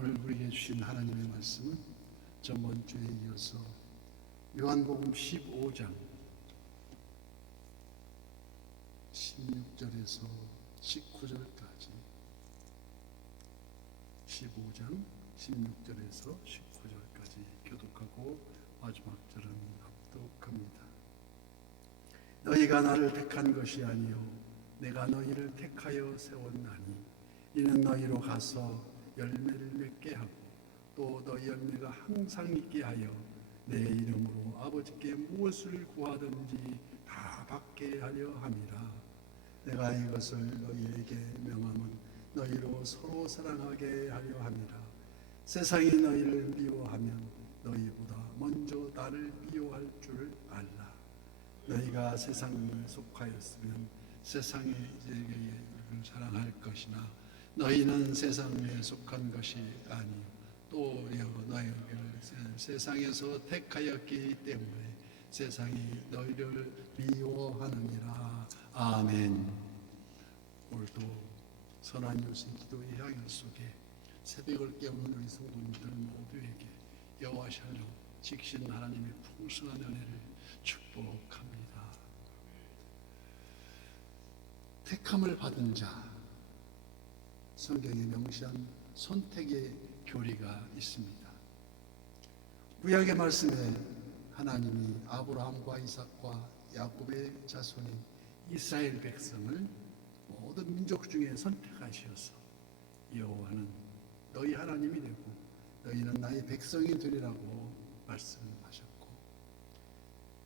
오늘 우리에게 주신 하나님의 말씀은 전번 주에 이어서 요한복음 15장 16절에서 19절까지 15장 16절에서 19절까지 교독하고 마지막 절은 합독합니다. 너희가 나를 택한 것이 아니요 내가 너희를 택하여 세웠나니 이는 너희로 가서 열매를 맺게 하고 또 너희 열매가 항상 있게 하여 내 이름으로 아버지께 무엇을 구하든지 다 받게 하려 함이라. 내가 이것을 너희에게 명함은 너희로 서로 사랑하게 하려 함이라. 세상이 너희를 미워하면 너희보다 먼저 나를 미워할 줄 알라. 너희가 세상에 속하였으면 세상의 이제를 사랑할 것이나 너희는 세상에 속한 것이 아니요 또 너희를 세상에서 택하였기 때문에 세상이 너희를 미워하느니라 아멘 오늘도 선한 요새 기도의 향연 속에 새벽을 깨우는 우리 성도님들 모두에게 여호와 샬롬 직신 하나님의 풍성한 은혜를 축복합니다. 택함을 받은 자 성경에 명시한 선택의 교리가 있습니다. 구약의 말씀에 하나님이 아브라함과 이삭과 야곱의 자손인 이스라엘 백성을 모든 민족 중에 선택하셔서 여호와는 너희 하나님이 되고 너희는 나의 백성이 되리라고 말씀하셨고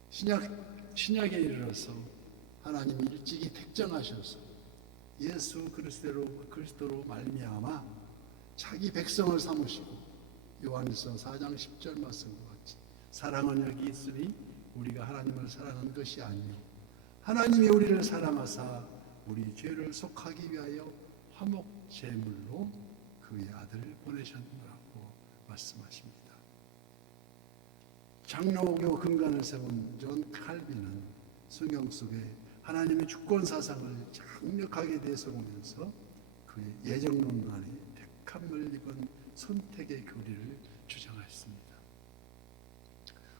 신약 신약에 이르러서 하나님이 일찍이 택정하셔서 예수 그리스도로 그리스도로 말미암아 자기 백성을 삼으시고 요한일서 4장 10절 말씀과 같이 사랑은 여기 있으니 우리가 하나님을 사랑한 것이 아니요 하나님이 우리를 사랑하사 우리 죄를 속하기 위하여 화목 제물로 그의 아들을 보내셨노라고 말씀하십니다. 장로교 근간을 세운 존 칼빈은 성경 속에 하나님의 주권 사상을 강력하게 내세우면서 그의 예정론 안에 택함을 입은 선택의 교리를 주장했습니다.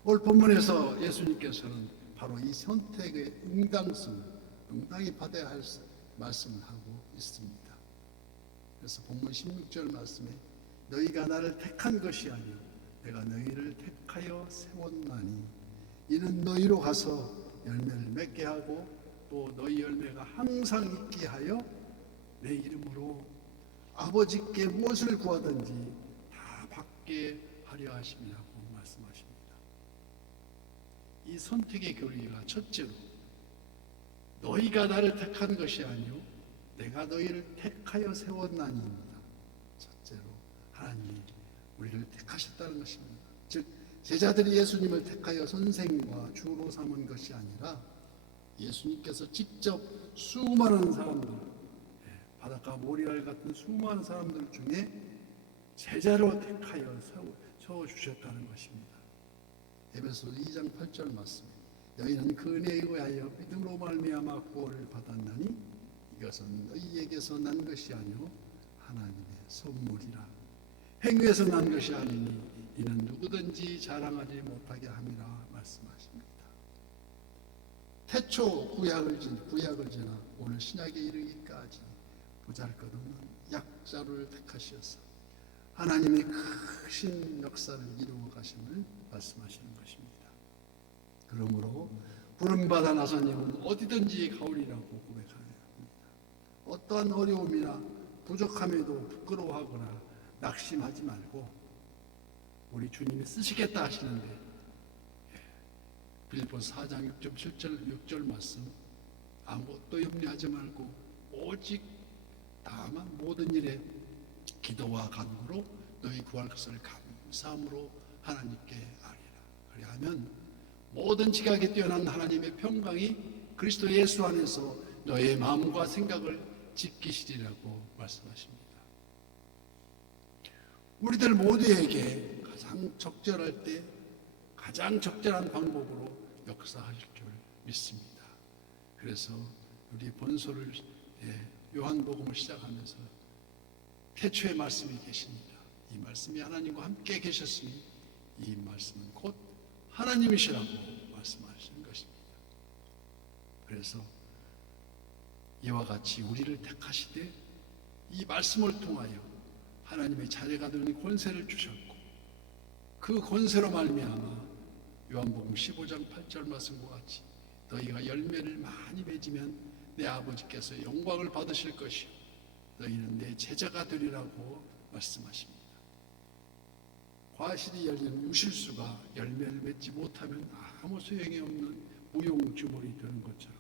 오늘 본문에서 예수님께서는 바로 이 선택의 응당성을 응당히 받아야 할 말씀을 하고 있습니다. 그래서 본문 16절 말씀에 너희가 나를 택한 것이 아니요 내가 너희를 택하여 세웠나니 이는 너희로 가서 열매를 맺게 하고 또 너희 열매가 항상 있게 하여 내 이름으로 아버지께 무엇을 구하든지 다 받게 하려 하심이라고 말씀하십니다. 이 선택의 교리가 첫째로 너희가 나를 택한 것이 아니요 내가 너희를 택하여 세웠나니입니다. 첫째로 하나님이 우리를 택하셨다는 것입니다. 즉 제자들이 예수님을 택하여 선생과 주로 삼은 것이 아니라 예수님께서 직접 수많은 사람들 예, 바닷가 모리알 같은 수많은 사람들 중에 제자로 택하여 세워 주셨다는 것입니다. 에베소 2장 8절 말씀. 너희는 그 은혜에 의하여 믿음으로 말미암아 구원을 받았나니 이것은 너희에게서 난 것이 아니요 하나님의 선물이라. 행위에서 난 것이 아니니 이는 누구든지 자랑하지 못하게 함이라 말씀하십니다. 태초 구약을 진 구약을 지나 오늘 신약에 이르기까지 보잘것없는 약자를 택하시어서 하나님의 크신 역사를 이루어 가심을 말씀하시는 것입니다. 그러므로 부름받아 나사님은 어디든지 가오리라고 고백합니다. 어떠한 어려움이나 부족함에도 부끄러워하거나 낙심하지 말고 우리 주님이 쓰시겠다 하시는데 예, 빌보 4장 6절 7절 6절 말씀 아무것도 염려하지 말고 오직 다만 모든 일에 기도와 간구로 너희 구할 것을 감사함으로 하나님께 아리라. 그리하면 모든 지각에 뛰어난 하나님의 평강이 그리스도 예수 안에서 너의 마음과 생각을 지키시리라고 말씀하십니다. 우리들 모두에게 가장 적절할 때 가장 적절한 방법으로 역사하실 줄 믿습니다. 그래서 우리 본소를 예, 요한복음을 시작하면서 태초의 말씀이 계십니다. 이 말씀이 하나님과 함께 계셨으니 이 말씀은 곧 하나님이시라고 말씀하시는 것입니다. 그래서 이와 같이 우리를 택하시되 이 말씀을 통하여 하나님의 자녀가 되는 권세를 주셨고 그 권세로 말미암아 요한복음 15장 8절 말씀과 같이 너희가 열매를 많이 맺으면 내 아버지께서 영광을 받으실 것이요 너희는 내 제자가 되리라고 말씀하십니다. 과실이 열린 유실수가 열매를 맺지 못하면 아무 소용이 없는 무용주물이 되는 것처럼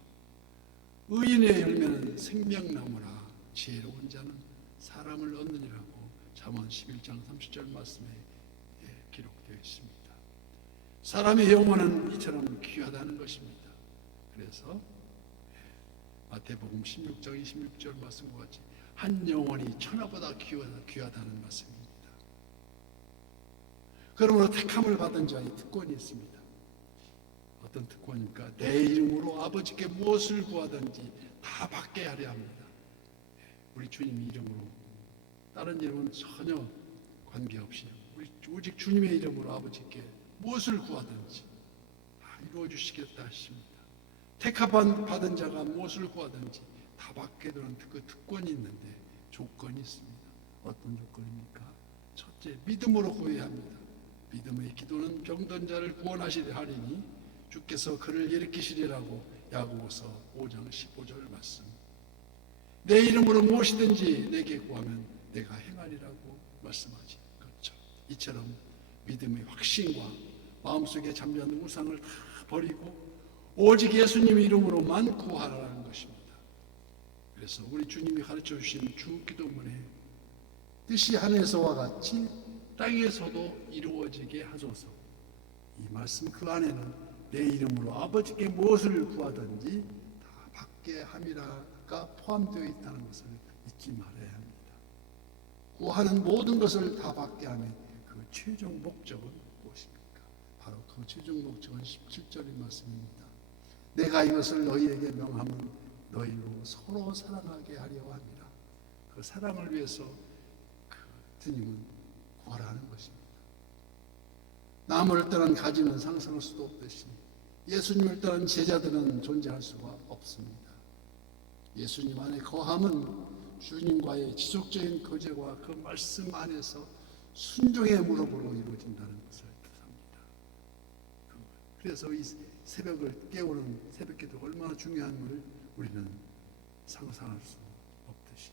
의인의 열매는 생명나무라 지혜로운 자는 사람을 얻느니라고 잠언 11장 30절 말씀에 예, 기록되어 있습니다. 사람의 영혼은 이처럼 귀하다는 것입니다. 그래서 예, 마태복음 16장 26절 말씀과 같이 한 영혼이 천하보다 귀하다, 귀하다 는 말씀입니다. 그러므로 택함을 받은 자의 특권이 있습니다. 어떤 특권입니까? 내 이름으로 아버지께 무엇을 구하든지 다 받게 하려 합니다. 우리 주님 이름으로 다른 이름은 전혀 관계없이 오직 주님의 이름으로 아버지께 무엇을 구하든지 다 이루어 주시겠다 하십니다. 택함 받은 자가 무엇을 구하든지 다 받게 되는 그 특권이 있는데 조건이 있습니다. 어떤 조건입니까? 첫째, 믿음으로 구해야 합니다. 믿음의 기도는 병든 자를 구원하시려 하리니 주께서 그를 일으키시리라고 야고보서 5장 15절 말씀. 내 이름으로 무엇이든지 내게 구하면 내가 행하리라고 말씀하지. 그렇죠. 이처럼 믿음의 확신과 마음속에 잠자는 우상을 다 버리고 오직 예수님 이름으로만 구하라는 것입니다. 그래서 우리 주님이 가르쳐 주신 주 기도문에 뜻이 하늘에서와 같이 땅에서도 이루어지게 하소서. 이 말씀 그 안에는 내 이름으로 아버지께 무엇을 구하든지 다 받게 함이라가 포함되어 있다는 것을 잊지 말아야 합니다. 구하는 모든 것을 다 받게 하면 그 최종 목적은 그 최종 목적은 17절의 말씀입니다. 내가 이것을 너희에게 명함은 너희로 서로 사랑하게 하려 합니다. 그 사랑을 위해서 그 주님은 구하라는 것입니다. 나무를 떠난 가지는 상상할 수도 없듯이 예수님을 떠난 제자들은 존재할 수가 없습니다. 예수님 안에 거함은 주님과의 지속적인 거제와 그 말씀 안에서 순종의 무릎으로 이루어진다는 것을. 그래서 이 새벽을 깨우는 새벽 기도가 얼마나 중요한 걸 우리는 상상할 수 없듯이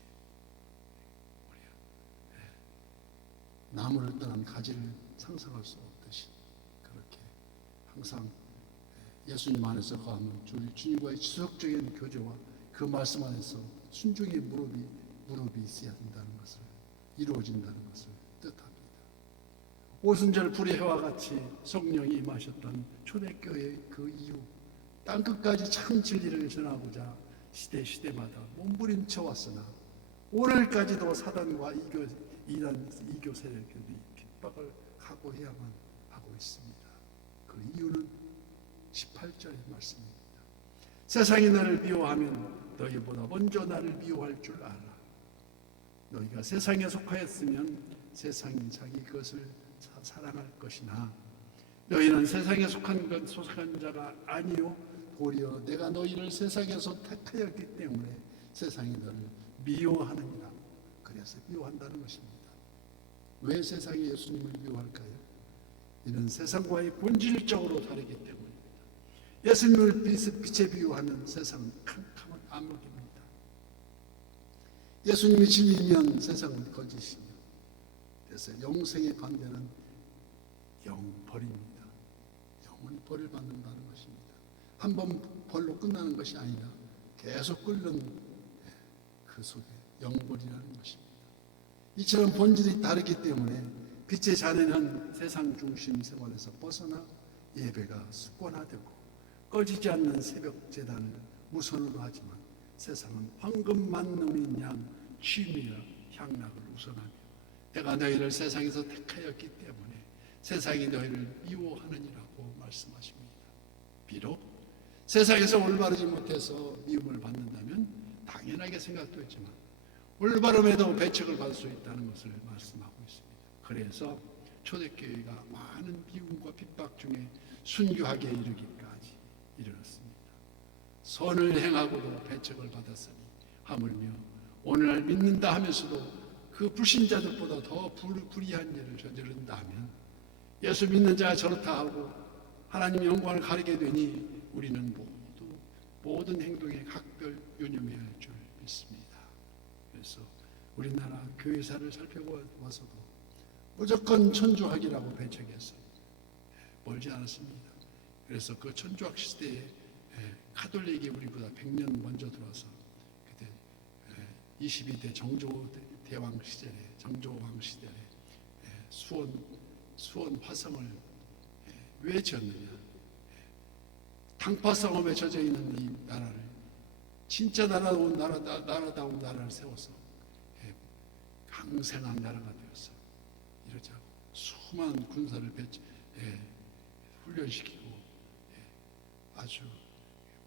우리가 나무를 떠난 가지를 상상할 수 없듯이 그렇게 항상 예수님 안에서 주, 주님과의 지속적인 교제와 그 말씀 안에서 순종의 무릎이 무릎이 있어야 된다는 것을 이루어진다는 것을. 오순절 불의 해와 같이 성령이 임하셨던 초대교회의 그 이후 땅 끝까지 참 진리를 전하고자 시대 시대마다 몸부림쳐 왔으나 오늘까지도 사단과 이교 이단 이교 세력들이 핍박을 각오해야만 하고 있습니다. 그 이유는 18절의 말씀입니다. 세상이 나를 미워하면 너희보다 먼저 나를 미워할 줄 알아. 너희가 세상에 속하였으면 세상이 자기 것을 사- 사랑할 것이나 너희는 세상에 속한 것 속한 자가 아니요 도리어 내가 너희를 세상에서 택하였기 때문에 세상이 너를 미워하느니라. 그래서 미워한다는 것입니다. 왜 세상이 예수님을 미워할까요? 이는 세상과의 본질적으로 다르기 때문입니다. 예수님을 빛- 빛에 비유하는 세상은 캄캄한 암흑입니다. 예수님이 진리면 세상은 거짓이며 그래서 영생의 반대는 영벌입니다. 영원히 벌을 받는다는 것입니다. 한 번 벌로 끝나는 것이 아니라 계속 끓는 그 속에 영벌이라는 것입니다. 이처럼 본질이 다르기 때문에 빛의 자녀는 세상 중심 생활에서 벗어나 예배가 습관화되고 꺼지지 않는 새벽 재단을 무선으로 하지만 세상은 황금 만능인 양 취미와 향락을 우선하며 내가 너희를 세상에서 택하였기 때문에 세상이 너희를 미워하느니라고 말씀하십니다. 비록 세상에서 올바르지 못해서 미움을 받는다면 당연하게 생각되지만 올바름에도 배척을 받을 수 있다는 것을 말씀하고 있습니다. 그래서 초대교회가 많은 미움과 핍박 중에 순교하게 이르기까지 이르렀습니다. 선을 행하고도 배척을 받았으니 하물며 오늘날 믿는다 하면서도 그 불신자들보다 더 불- 불의한 일을 저지른다 하면 예수 믿는 자가 저렇다 하고 하나님의 영광을 가리게 되니 우리는 모두 모든 행동에 각별 유념해야 할 줄 믿습니다. 그래서 우리나라 교회사를 살펴봐서도 무조건 천주학이라고 배척해서 멀지 않았습니다. 그래서 그 천주학 시대에 에, 가톨릭이 우리보다 100년 먼저 들어와서 그때 에, 22대 정조 대- 대왕 시절에 정조왕 시절에 에, 수원 수원 화성을 에, 왜 지었느냐? 당파성업에 젖어 있는 이 나라를 진짜 나라다운 나라 나라다운 나라를 세워서 예, 강생한 나라가 되었어. 이러자고 수많은 군사를 배치, 예, 훈련시키고 예, 아주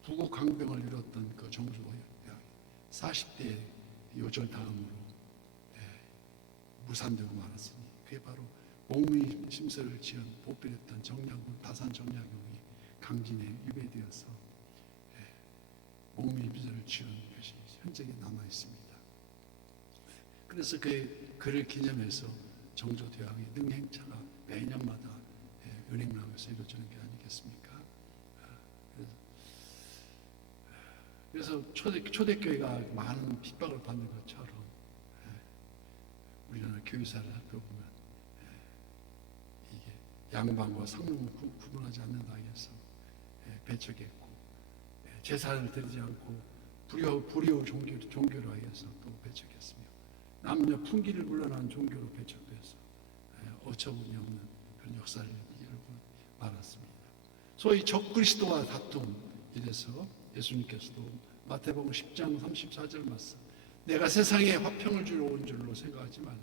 부국 강병을 이뤘던 그 정조가 40대 요절 다음으로 예, 무산되고 말았으니 그게 바로 목미 심서를 지은 보필했던 정약군 다산 정약용이 강진에 유배되어서 예, 목미 비전을 지은 것이 현장에 남아 있습니다. 그래서 그 그를 기념해서 정조 대왕의 능행차가 매년마다 예, 은행나무에서 이루어지는 게 아니겠습니까? 아, 그래서- 그래서 초대, 초대교회가 많은 핍박을 받는 것처럼 예, 우리나라 교회사를 살펴보면 예, 양반과 상놈을 구- 구분하지 않는다 해서 예, 배척했고 예, 제사를 드리지 않고 불효, 불효 종교, 종교로 하여서 또 배척했으며 남녀 풍기를 물러난 종교로 배척돼서 예, 어처구니 없는 그런 역사를 이루고 말았습니다. 소위 적그리스도와 다툼 이래서 예수님께서도 마태복음 10장 34절 말씀 내가 세상에 화평을 주러 온 줄로 생각하지 말라.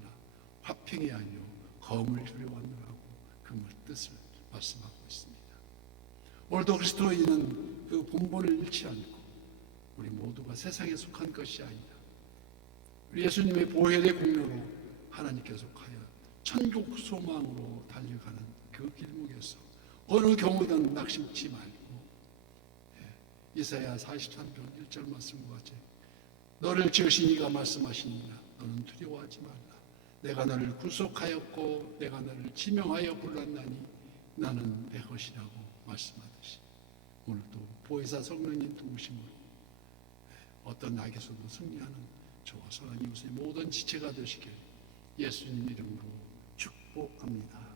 화평이 아니요 검을 주려 왔노라고 그 뜻을 말씀하고 있습니다. 오늘도 그리스도인은 그 본본을 잃지 않고 우리 모두가 세상에 속한 것이 아니다. 예수님의 보혈의 공로로 하나님께 속하여 천국 소망으로 달려가는 그 길목에서 어느 경우든 낙심치 말고 예, 이사야 43편 1절 말씀과 같이 너를 지으신 이가 말씀하시니라 너는 두려워하지 말라 내가 너를 구속하였고 내가 너를 지명하여 불렀나니 나는 내 것이라고 말씀하듯이 오늘도 보혜사 성령님 도우심으로 어떤 낙에서도 승리하는 저와 선한 이웃의 모든 지체가 되시길 예수님 이름으로 축복합니다.